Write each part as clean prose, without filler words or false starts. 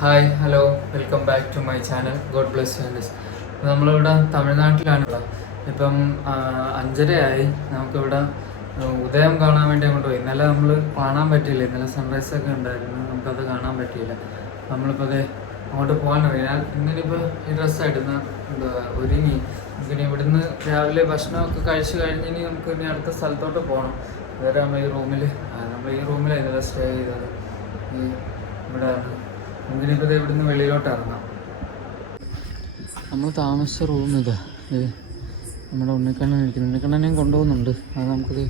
Hi hello welcome back to my channel God Bless Channels. നമ്മളിവിടെ തമിഴ്നാട്ടിലാണുള്ളത്. ഇപ്പം 5:30 നമുക്കിവിടെ ഉദയം കാണാൻ വേണ്ടി അങ്ങോട്ട് പോയി. ഇന്നലെ നമ്മൾ കാണാൻ പറ്റിയില്ല, ഇന്നലെ സൺറൈസ് ഒക്കെ ഉണ്ടായിരുന്നു, നമുക്കത് കാണാൻ പറ്റിയില്ല. നമ്മളിപ്പോൾ അത് അങ്ങോട്ട് പോകാൻ ഞാൻ ഇന്നിനിപ്പോൾ ഈ ഡ്രസ്സായിട്ടിന്ന് ഒരുങ്ങി നമുക്കിനി ഇവിടുന്ന് രാവിലെ ഭക്ഷണമൊക്കെ കഴിച്ച് കഴിഞ്ഞിനി നമുക്ക് ഇനി അടുത്ത സ്ഥലത്തോട്ട് പോകണം. അതുവരെ നമ്മൾ ഈ റൂമിലായിരുന്നു സ്റ്റേ ചെയ്തത്. ഇവിടെ നമുക്കിനിപ്പോൾ ഇവിടുന്ന് വെളിയിലോട്ട് ഇറങ്ങാം. നമ്മൾ താമസിച്ച റൂം ഇതാ, നമ്മുടെ ഉണ്ണിക്കണ്ണൻ ഇരിക്കുന്നു. ഉണ്ണിക്കണ്ണനെയും കൊണ്ടുപോകുന്നുണ്ട്. അത് നമുക്കിത്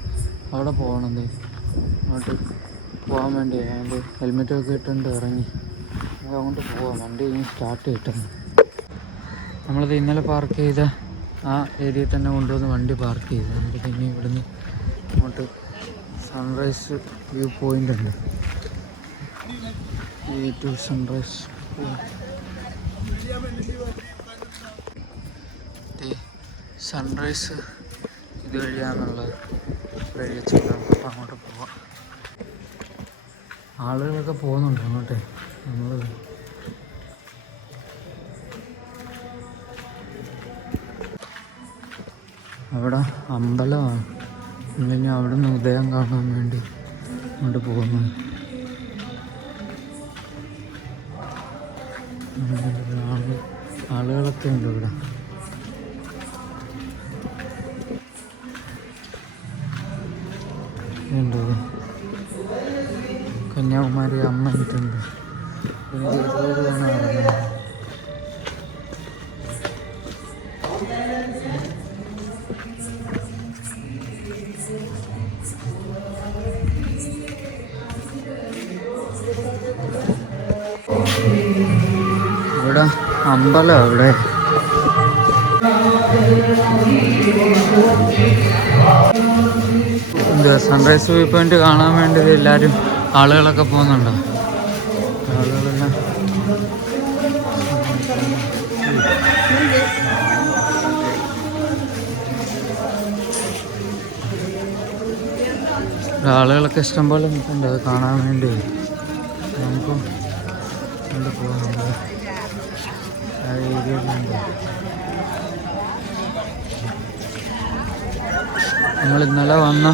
അവിടെ പോകണം. അങ്ങോട്ട് പോകാൻ വേണ്ടി അതിൻ്റെ ഹെൽമെറ്റൊക്കെ ഇട്ടുകൊണ്ട് ഇറങ്ങി നമുക്ക് അങ്ങോട്ട് പോകാം. വണ്ടി ഇനി സ്റ്റാർട്ട് ചെയ്തിട്ടുണ്ട്. നമ്മളത് ഇന്നലെ പാർക്ക് ചെയ്ത ആ ഏരിയയിൽ തന്നെ കൊണ്ടുവന്ന് വണ്ടി പാർക്ക് ചെയ്തു. നമുക്ക് പിന്നെ ഇവിടുന്ന് അങ്ങോട്ട് സൺറൈസ് വ്യൂ പോയിൻ്റ് ഉണ്ട്. ടു സൺറൈസ് സൺറൈസ് ഇതുവഴിയാണെന്നുള്ളത് വെളിച്ചം. അപ്പം അങ്ങോട്ട് പോവാം. ആളുകളൊക്കെ പോകുന്നുണ്ട് അങ്ങോട്ടേ. നമ്മൾ അവിടെ അമ്പലമാണ്. നമ്മളിനി അവിടെ നിന്ന് ഉദയം കാണാൻ വേണ്ടി അങ്ങോട്ട് പോകുന്നു. ആളുകളൊക്കെ ഉണ്ട് ഇവിടെ. ഉണ്ട് കന്യാകുമാരി അമ്മ ഇട്ടുണ്ട്. ഇവിടെ അമ്പലം അവിടെ സൺറൈസ് വ്യൂ പോയിന്റ് കാണാൻ വേണ്ടി എല്ലാവരും ആളുകളൊക്കെ പോകുന്നുണ്ടോ? ആളുകളെല്ലാം ആളുകളൊക്കെ ഇഷ്ടംപോലെ നിൽക്കുന്നുണ്ട് അത് കാണാൻ വേണ്ടി. നമുക്ക് കൊണ്ട് പോകുന്നുണ്ട് ആ ഏരിയയിലുണ്ട്. നമ്മളിന്നലെ വന്ന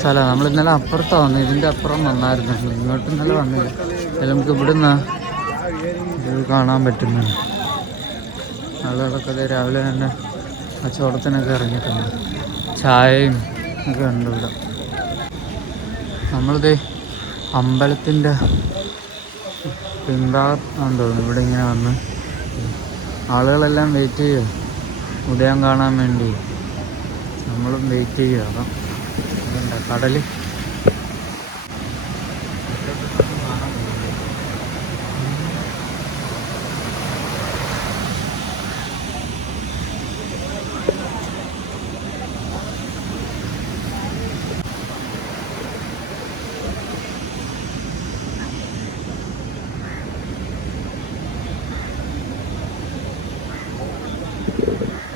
സ്ഥലം, നമ്മളിന്നലെ അപ്പുറത്താണ് വന്നത്. ഇതിൻ്റെ അപ്പുറം വന്നായിരുന്നു. ഇങ്ങോട്ട് ഇന്നലെ വന്നില്ല. അതിൽ നമുക്ക് ഇവിടുന്ന് ഇത് കാണാൻ പറ്റുന്നുണ്ട്. ആളുകളൊക്കെ രാവിലെ തന്നെ കച്ചവടത്തിനൊക്കെ ഇറങ്ങിയിട്ടുണ്ട്. ചായയും ഒക്കെ ഉണ്ട് ഇവിടെ. നമ്മളിത് അമ്പലത്തിൻ്റെ പിൻഭാഗത്താണെന്ന് തോന്നുന്നു. ഇവിടെ ഇങ്ങനെ വന്ന് ആളുകളെല്ലാം വെയിറ്റ് ചെയ്യുക ഉദയം കാണാൻ വേണ്ടി. നമ്മളും വെയിറ്റ് ചെയ്യുക. അപ്പം അതുണ്ട് കടൽ.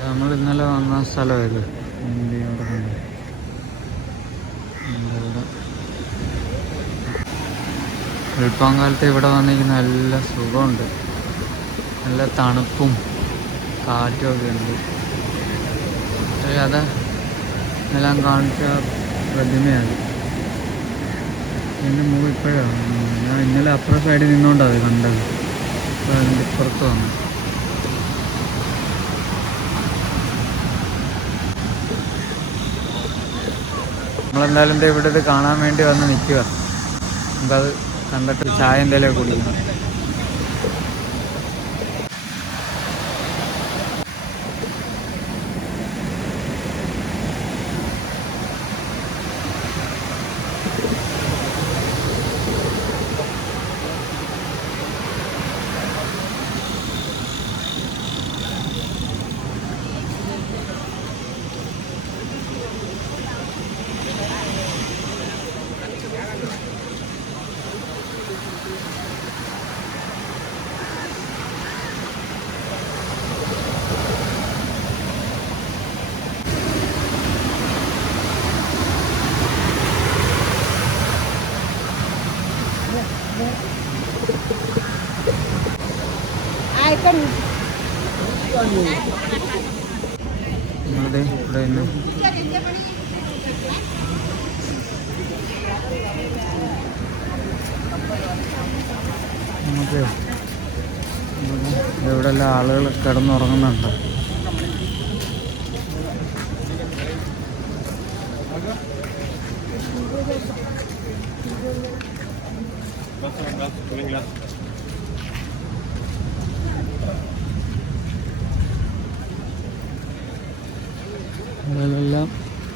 നമ്മൾ ഇന്നലെ വന്ന സ്ഥലമായത്. വെളുപ്പാങ്കാലത്ത് ഇവിടെ വന്നിരിക്കുന്ന നല്ല സുഖമുണ്ട്. നല്ല തണുപ്പും കാറ്റും ഒക്കെ ഉണ്ട്. അത് എല്ലാം കാണിച്ച പ്രതിമയാണ്. എൻ്റെ മുഖം ഇപ്പോഴാണ്. ഞാൻ ഇന്നലെ അപ്പുറ സൈഡിൽ നിന്നുകൊണ്ടാണ് കണ്ടത്. അപ്പോൾ അതിൻ്റെ ഇപ്പുറത്ത് വന്നു. നമ്മളെന്തായാലും ഇവിടെ ഇത് കാണാൻ വേണ്ടി വന്ന് നിൽക്കുക. നമുക്കത് കണ്ടിട്ട് ചായ എന്തെങ്കിലും കുടിക്കണം. നമ്മളിത് ഇവിടെ നിന്ന് നമുക്ക് ഇവിടെ എല്ലാം ആളുകൾ കിടന്നുറങ്ങുന്നുണ്ട്. ഇതെല്ലാം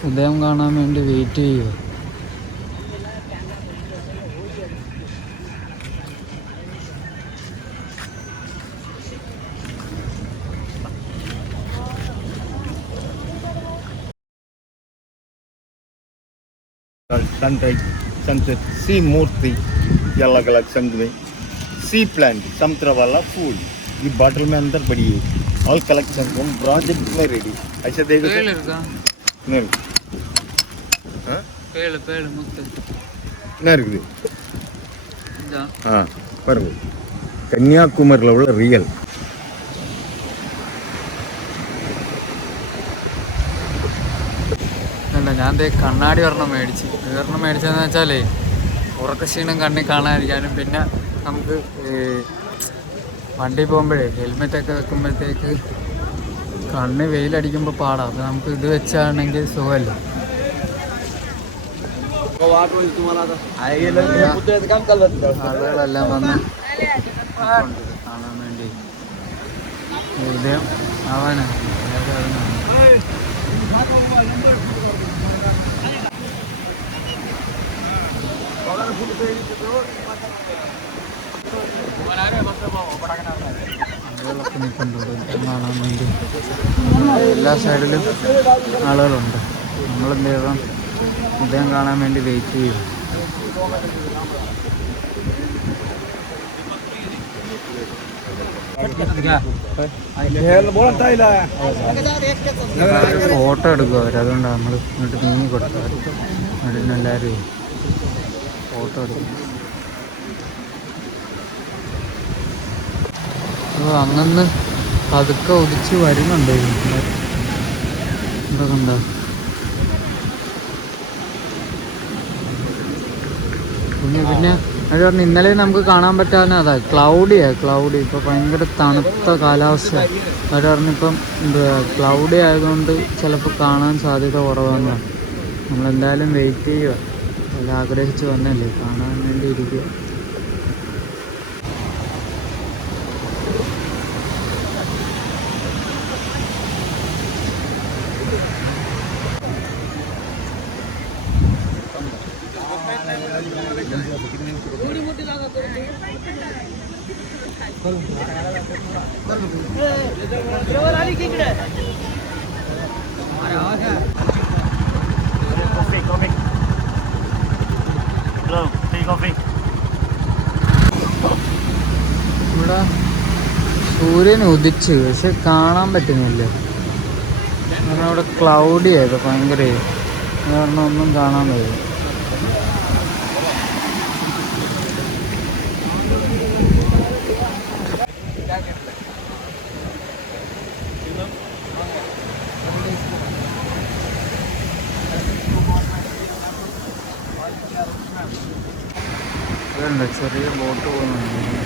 ഉദയം കാണാൻ വേണ്ടി വെയിറ്റ് ചെയ്യുക. sunset, sea murti, अलग अलग संग में सी प्लांट समुद्र वाला फूल ये बॉटल में अंदर पड़ी है. ऑल कलेक्शन हम प्रोजेक्ट में रेडी. ऐसे देखो नहीं என்ன இருக்குது? பாருங்க கன்னியாகுமரியில் உள்ள ரியல் ഞാൻ കണ്ണാടി ഒരെണ്ണം മേടിച്ചതെന്ന് വെച്ചാലേ ഉറക്കക്ഷീണം കണ്ണി കാണാതിരിക്കാനും പിന്നെ നമുക്ക് വണ്ടി പോകുമ്പോഴേ ഹെൽമെറ്റൊക്കെ വെക്കുമ്പോഴത്തേക്ക് കണ്ണ് വെയിലടിക്കുമ്പോൾ പാടാം. അപ്പോൾ നമുക്ക് ഇത് വെച്ചാണെങ്കിൽ സുഖമല്ല. ആളുകളെല്ലാം വന്ന് കാണാൻ വേണ്ടി ഉദയം ആവാനാണ്. ആളുകളൊക്കെ നിൽക്കുന്നുണ്ട് കാണാൻ വേണ്ടി. എല്ലാ സൈഡിലും ആളുകളുണ്ട്. നമ്മളെന്ത് ചെയ്യണം, ഉദയം കാണാൻ വേണ്ടി വെയിറ്റ് ചെയ്യും. ഫോട്ടോ എടുക്കും അവർ, അതുകൊണ്ടാണ് നമ്മൾ ഇങ്ങോട്ട് നീങ്ങി കൊടുത്തത്. എന്നിട്ട് എല്ലാവരും ഫോട്ടോ എടുക്കും. അപ്പോൾ അങ്ങനെ പതുക്കെ ഒതിച്ച് വരുന്നുണ്ട്. ഇവിടെ കണ്ടോ, പിന്നെ അത് പറഞ്ഞ് ഇന്നലെ നമുക്ക് കാണാൻ പറ്റാവുന്ന അതാ ക്ലൗഡി. ഇപ്പോൾ ഭയങ്കര തണുത്ത കാലാവസ്ഥ. അവർ പറഞ്ഞിപ്പം ക്ലൗഡി ആയതുകൊണ്ട് ചിലപ്പോൾ കാണാൻ സാധ്യത കുറവാണ്. നമ്മളെന്തായാലും വെയിറ്റ് ചെയ്യുക. എല്ലാം ആഗ്രഹിച്ച് വന്നല്ലേ, കാണാൻ വേണ്ടി ഇരിക്കുക. ഇവിടെ സൂര്യൻ ഉദിച്ച്, പക്ഷെ കാണാൻ പറ്റുന്നില്ല. കാരണം ഇവിടെ ക്ലൗഡി ആയത് ഭയങ്കര, കാരണം ഒന്നും കാണാൻ കഴിയും. ചെറിയ ബോട്ട് പോകുന്നുണ്ട്.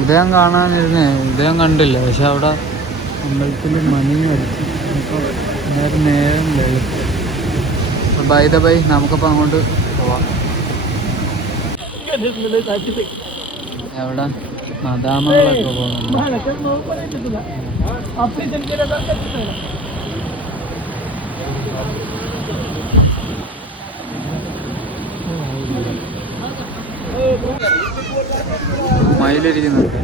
ഉദയം കാണാനിരുന്നേ, ഉദയം കണ്ടില്ല. പക്ഷെ അവിടെ അമ്പലത്തിൽ മണി അടിച്ചു. അപ്പോൾ നേരം വെളുത്തു. ബൈ നമുക്കപ്പോൾ അങ്ങോട്ട് പോവാം. അവിടെ മദാമകളൊക്കെ പോകുന്നുണ്ട്. മയിലിരിക്കുന്നുണ്ട്.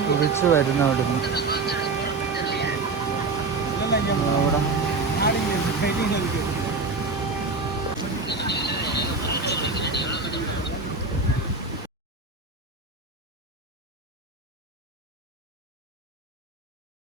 തിരിച്ച് വരുന്ന അവിടുന്ന് അവിടെ